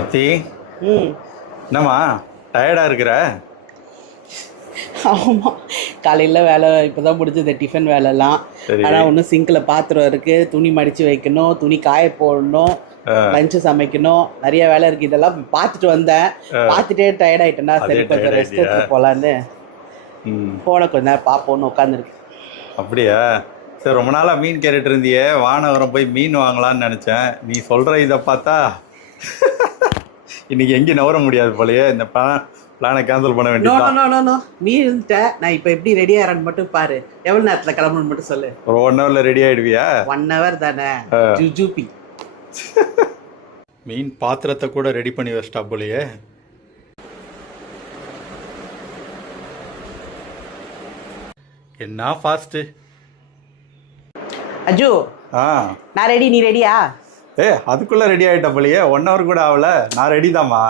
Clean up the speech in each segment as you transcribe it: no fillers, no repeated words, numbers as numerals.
அத்தி என்னம்மா டயர்டாக இருக்கிற? ஆமாம், காலையில் வேலை இப்போ தான் முடிஞ்சது, டிஃபன் வேலைலாம். ஆனால் ஒன்றும் சிங்கில் பாத்திரம் இருக்குது, துணி மடித்து வைக்கணும், துணி காய போடணும், லஞ்சு சமைக்கணும், நிறைய வேலை இருக்குது. இதெல்லாம் பார்த்துட்டு வந்தேன். பார்த்துட்டே டயர்ட் ஆகிட்டேன்னா சரி கொஞ்சம் ரெஸ்ட் எடுத்து போகலான்னு போன கொஞ்ச நேரம் பார்ப்போன்னு உட்காந்துருக்கு. அப்படியா? சரி, ரொம்ப நாளாக மீன் கேட்டுட்டு இருந்தியே, வானவரம் போய் மீன் வாங்கலான்னு நினச்சேன். நீ சொல்கிற இதை பார்த்தா இன்னைக்கு எங்கேயும் நவர முடியாது போலயே. இந்த பிளானை கேன்சல் பண்ண வேண்டியது. மீன்ட்டேன். நான் இப்போ எப்படி ரெடி ஆகிறேன்னு மட்டும் பாரு. எவ்வளோ நேரத்தில் கிளம்பணும்னு மட்டும் சொல்லு. ஒரு 1 ஹவரில் ரெடி ஆகிடுவியா? 1 ஹவர் தானே. ஜூபி மீன் பாத்திரத்தை கூட ரெடி பண்ணி வச்சிட்டா போலயே. என்ன ஃபாஸ்ட்டு. அஜு, நான் ரெடி, நீ ரெடியா? அதுக்குள்ளே ரெடி ஆகிட்ட போலயே. 1 ஹவர் கூட ஆகல. நான் ரெடி தான்மா.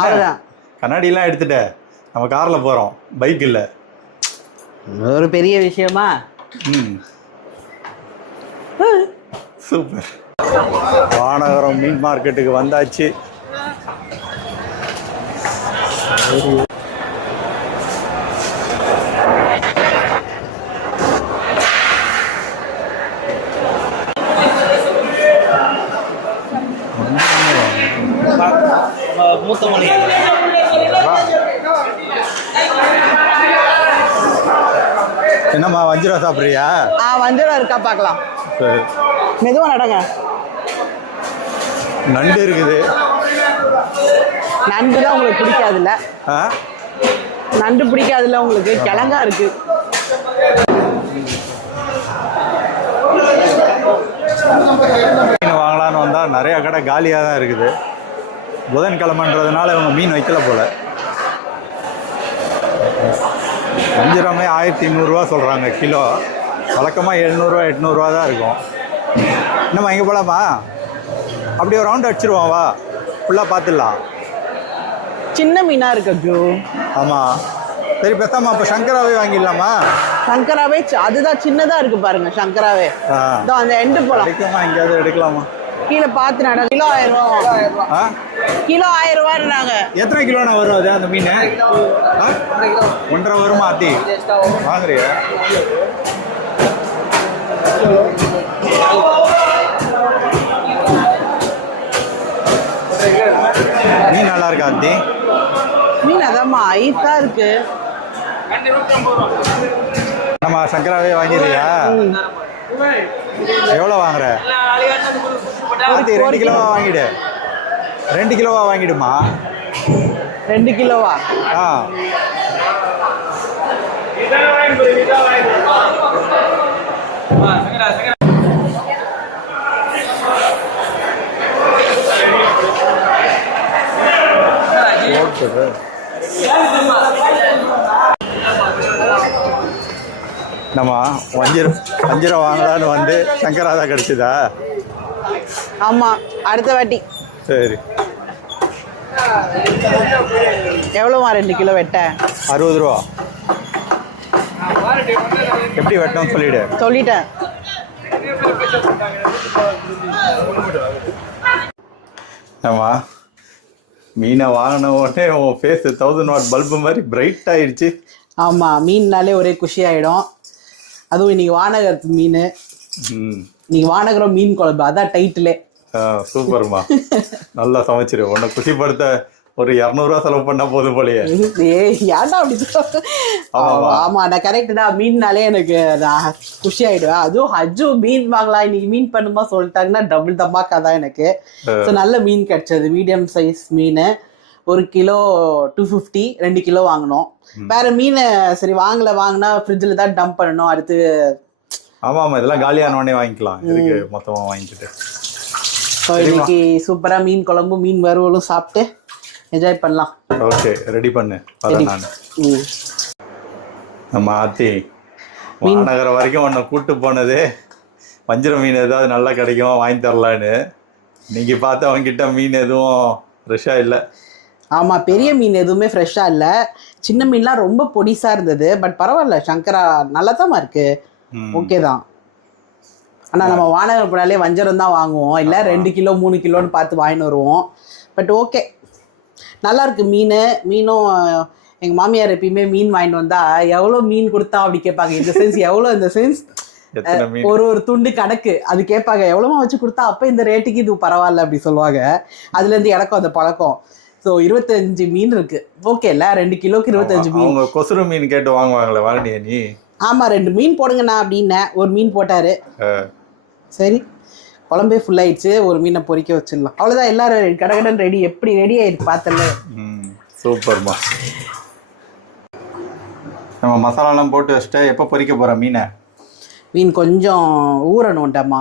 அவ்வளோதான். கண்ணாடிலாம் எடுத்துட்டேன். நம்ம காரில் போகிறோம், பைக் இல்லை. ஒரு பெரிய விஷயமா? சூப்பர். வானகரம் மீன் மார்க்கெட்டுக்கு வந்தாச்சு. என்னம்மா வஞ்சிரம் சாப்பிட்றியா? வஞ்சிரம் இருக்கா பார்க்கலாம். மெதுவாக நடங்க. நண்டு இருக்குது. நண்டு தான் உங்களுக்கு பிடிக்காதுல்ல? நண்டு பிடிக்காதுல்ல உங்களுக்கு? கிழங்கா இருக்கு. மீன் வாங்கலான்னு வந்தால் நிறையா கடை காலியாக தான் இருக்குது. புதன்கிழமைன்றதுனால இவங்க மீன் வைக்கல போல. வஞ்சிரமே 1200 சொல்கிறாங்க கிலோ. வழக்கமாக 700 800 தான் இருக்கும். என்னம்மா இங்கே போகலாமா? அப்படியே ஒரு ரவுண்ட் அடிச்சிருவோம், வா. ஃபுல்லாக பார்த்துடலாம். சின்ன மீனாக இருக்கு. ஆமாம், சரி பேசாமல் அப்போ சங்கராவே வாங்கிடலாமா? சங்கராவே அதுதான் சின்னதாக இருக்குது பாருங்க. சங்கராவே அந்த எண்டு போகலாம். எடுக்கலாமா? எங்கேயாவது எடுக்கலாமா? கீழே பார்த்து நட. கிலோ 1000 ரூபா. கிலோ 1000 ரூபான்னாங்க. எத்தனை கிலோண்ணா வரும் அது அந்த மீன்? 1.5 வருமா? அத்தி வாங்குறியா? மீன் நல்லா இருக்கா அத்தி? மீன் அதாம்மா ஐஸா இருக்கு. நம்ம சங்கராவே வாங்கிடுறியா? எவ்வளோ வாங்குற? 2 கிலோவா வாங்கிடு. 2 கிலோவா வாங்கிடுமா? 2 கிலோவா? நம்ம வஞ்சிரம் வாங்கலான்னு வந்து சங்கராதா கிடைச்சதா? ஆமாம், அடுத்த வாட்டி. சரி, எவ்வளோவா 2 கிலோ வெட்ட? 60 ரூபா. எப்படி வெட்டணும்னு சொல்லிட்டேன். ஆமா, மீனை வாங்கின உடனே உன் ஃபேஸ் 1000 வாட் பல்பு மாதிரி பிரைட் ஆயிடுச்சு. ஆமாம், மீன்னாலே ஒரே குஷி ஆகிடும். அதுவும் இன்னைக்கு வானகரத்து மீன். இன்னைக்கு வானகரம் மீன் குழம்பு, அதான் டைட்டிலே. சூப்பர்மா, நல்லா சமைச்சிரு. உன்னை குஷிப்படுத்த ஒரு 200 ரூபா செலவு பண்ணா போதும் போலயே. ஏன்டா அப்படி? ஆமா, நான் கரெக்டா. மீன்னாலே எனக்கு நான் குஷி ஆயிடுவேன். அதுவும் ஹஜ்ஜு மீன் வாங்கலாம் இன்னைக்கு மீன் பண்ணுமா சொல்லிட்டாங்கன்னா டபுள் தமாக்கா தான் எனக்கு. ஸோ நல்ல மீன் கிடைச்சது. மீடியம் சைஸ் மீன் 1 கிலோ 250. 2 கிலோ வாங்கினோம். வேற மீன் சரி வாங்கினா ஃப்ரிட்ஜில் தான் டம்ப் பண்ணணும். அடுத்து ஆமாம், இதெல்லாம் காலியான உடனே வாங்கிக்கலாம். இதுக்கு மொத்தமாக வாங்கிக்கிட்டு இன்னைக்கு சூப்பராக மீன் குழம்பும் மீன் வறுவலும் சாப்பிட்டு என்ஜாய் பண்ணலாம். ஓகே, ரெடி பண்ணு. நான் நம்ம ஆத்தி மாநகரம் வரைக்கும் உன்னை கூப்பிட்டு போனதே வஞ்சிரம் மீன் ஏதாவது நல்லா கிடைக்கும் வாங்கி தரலான்னு. இன்னைக்கு பார்த்து அவங்ககிட்ட மீன் எதுவும் ஃப்ரெஷ்ஷாக இல்லை. ஆமாம், பெரிய மீன் எதுவுமே ஃப்ரெஷ்ஷாக இல்லை. சின்ன மீன்லாம் ரொம்ப பொடிசாக இருந்தது. பட் பரவாயில்ல, சங்கரா நல்லா தான் இருக்குது. ஓகே தான். ஆனால் நம்ம வானகர் போனாலே வஞ்சரம் தான் வாங்குவோம், இல்லை 2 கிலோ 3 கிலோன்னு பார்த்து வாங்கிட்டு வருவோம். பட் ஓகே, நல்லாயிருக்கு மீனும். எங்கள் மாமியார் எப்பயுமே மீன் வாங்கிட்டு வந்தால் எவ்வளோ மீன் கொடுத்தா அப்படி கேட்பாங்க. இந்த சென்ஸ் எவ்வளோ, இந்த சென்ஸ் ஒரு துண்டு கணக்கு அது கேட்பாங்க, எவ்வளோமா வச்சு கொடுத்தா அப்போ இந்த ரேட்டுக்கு இது பரவாயில்ல அப்படி சொல்லுவாங்க. அதுலேருந்து எனக்கும் அந்த பழக்கம். ஸோ 25 மீன் இருக்கு, ஓகே இல்லை, 2 கிலோக்கு 25 மீன். அவங்க கொசுறு மீன் கேட்டு வாங்குவாங்களே வாங்கினியா நீ? ஆமாம், 2 மீன் போடுங்கண்ணா அப்படின்னேன், ஒரு மீன் போட்டார். சரி, குழம்பே ஃபுல் ஆயிடுச்சு, ஒரு மீனை பொரிக்க வச்சிடலாம், அவ்வளோதான். எல்லாரும் கடகடன் ரெடி, எப்படி ரெடி ஆயிடுச்சு பார்த்தல. சூப்பர்மா. நம்ம மசாலாலாம் போட்டு வச்சுட்டு எப்போ பொரிக்க போகிறோம் மீனை? மீன் கொஞ்சம் ஊறணும்டாமா,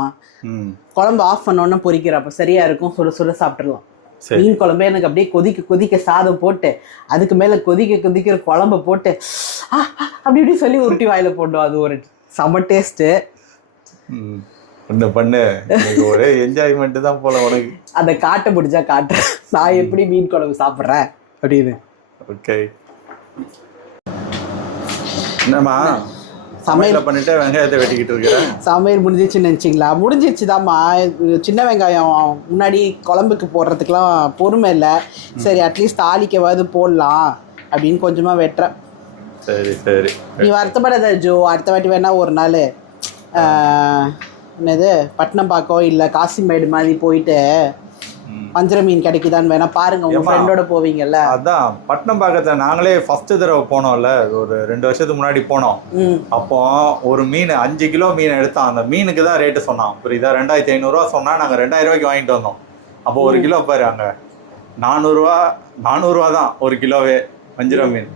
குழம்பு ஆஃப் பண்ணோன்னு பொரிக்கிறப்ப சரியா இருக்கும், சுட சுட சாப்பிட்றலாம். மீன் குழம்பு எனக்கு அப்படியே கொதிக்க சாதம் போட்டு அதுக்கு மேலே கொதிக்கிற குழம்பு போட்டு அப்படி இப்படி சொல்லி உருட்டி வாயில போட்டோம். அது ஒரு செம டேஸ்ட்டு. பண்ணு ஒரே என்ஜாய்மெண்ட் தான் போல உனக்கு. அதை காட்ட முடிஞ்சா காட்டுறேன் நான் எப்படி மீன் குழம்பு சாப்பிட்றேன் அப்படின்னு. ஓகே, என்னம்மா சமையல் பண்ணிட்டு வெங்காயத்தை வெட்டிக்கிட்டு இருக்கிறேன்? சமையல் முடிஞ்சிச்சுன்னு நினச்சிங்களா? முடிஞ்சிச்சு தாம்மா. சின்ன வெங்காயம் முன்னாடி குழம்புக்கு போடுறதுக்கெலாம் பொறுமை இல்லை, சரி அட்லீஸ்ட் தாளிக்கவாது போடலாம் அப்படின்னு கொஞ்சமாக வெட்டுறேன். சரி சரி, நீ வருத்தப்படாத ஜோ, அடுத்த வாட்டி வேணா ஒரு நாள் என்னது பட்டினப்பாக்கம் இல்லை காசிமேடு மாதிரி போயிட்டு வஞ்சர மீன் கிடைக்குதான்னு வேணா பாருங்க, உங்க ஃப்ரெண்டோட போவீங்கல்ல. அதான் பட்டினப்பாக்கத்தை நாங்களே ஃபர்ஸ்ட் தடவை போனோம்ல, ஒரு 2 வருஷத்துக்கு முன்னாடி போனோம். அப்போ ஒரு மீன் 5 கிலோ மீன் எடுத்தான். அந்த மீனுக்கு தான் ரேட்டு சொன்னான், புரியுதா? 2500 சொன்னா நாங்கள் 2000 ரூபாய்க்கு வாங்கிட்டு வந்தோம். அப்போ ஒரு கிலோ பாரு அங்கே 400 ரூபா தான் ஒரு கிலோவே வஞ்சிர மீன்.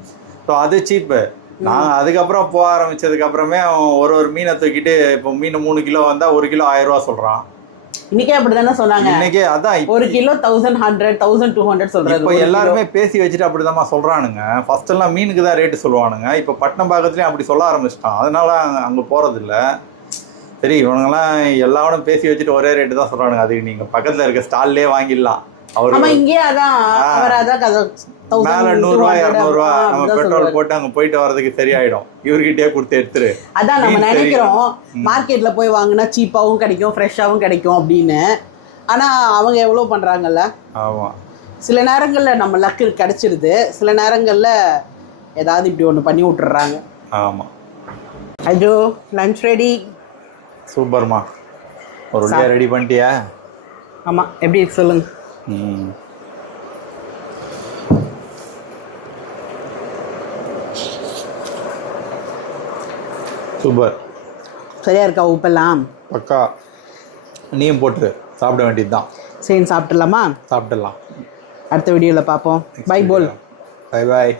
ஸோ அது சீப்பு. நாங்கள் அதுக்கப்புறம் போக ஆரம்பிச்சதுக்கு அப்புறமே ஒரு மீனை தூக்கிட்டு இப்போ மீன் 3 கிலோ வந்தால் 1 கிலோ 1000 ரூபா சொல்கிறான். இன்னைக்கே அப்படிதானே சொன்னாங்க. இன்னைக்கே அதான் ஒரு கிலோ 1100 1200 சொல்றாங்க. இப்போ எல்லாருமே பேசி வச்சுட்டு அப்படிதாம்மா சொல்றானுங்க. ஃபர்ஸ்ட் எல்லாம் மீனுக்கு தான் ரேட்டு சொல்லுவானுங்க, இப்போ பட்டினப்பாக்கத்துலயும் அப்படி சொல்ல ஆரம்பிச்சிட்டான். அதனால அங்க போறது இல்லை. சரி, இவனுங்கெல்லாம் எல்லாரும் பேசி வச்சுட்டு ஒரே ரேட்டு தான் சொல்றானுங்க. அதுக்கு நீங்க பக்கத்துல இருக்க ஸ்டால்லே வாங்கிடலாம். அவரு இங்கே அதான் அவர் அதான் மேல 100 ரூபா 200 ரூபா நம்ம பெட்ரோல் போட்டு அங்க போயிட்டு வர்றதுக்கு சரியாயிடும். இவர்கிட்டயே கொடுத்து எடுத்துரு. அதான் நம்ம நினைக்கிறோம் மார்க்கெட்ல போய் வாங்கினா சீப்பாவும் கிடைக்கும், ஃப்ரெஷ்ஷாவும் கிடைக்கும் அப்படின்னு. ஆனா அவங்க எவ்வளவு பண்றாங்கல்ல. ஆமா, சில நேரங்கள்ல நம்ம லக்கு கிடைச்சிருது, சில நேரங்கள்ல ஏதாவது இப்படி ஒண்ணு பண்ணி விட்டுறாங்க. ஆமா. அஜோ லஞ்ச் ரெடி. சூப்பர்மா, ஒரு வழியா ரெடி பண்ணிட்டியா? ஆமா, எப்படி சொல்லுங்க. சூப்பர், சரியா இருக்கா உப்பெல்லாம்? பக்கா. நீயும் போட்டு சாப்பிட வேண்டியது தான். சரி, சாப்பிட்டுலாமா? சாப்பிட்டுலாம். அடுத்த வீடியோவில் பார்ப்போம். பை போல். பை பாய்.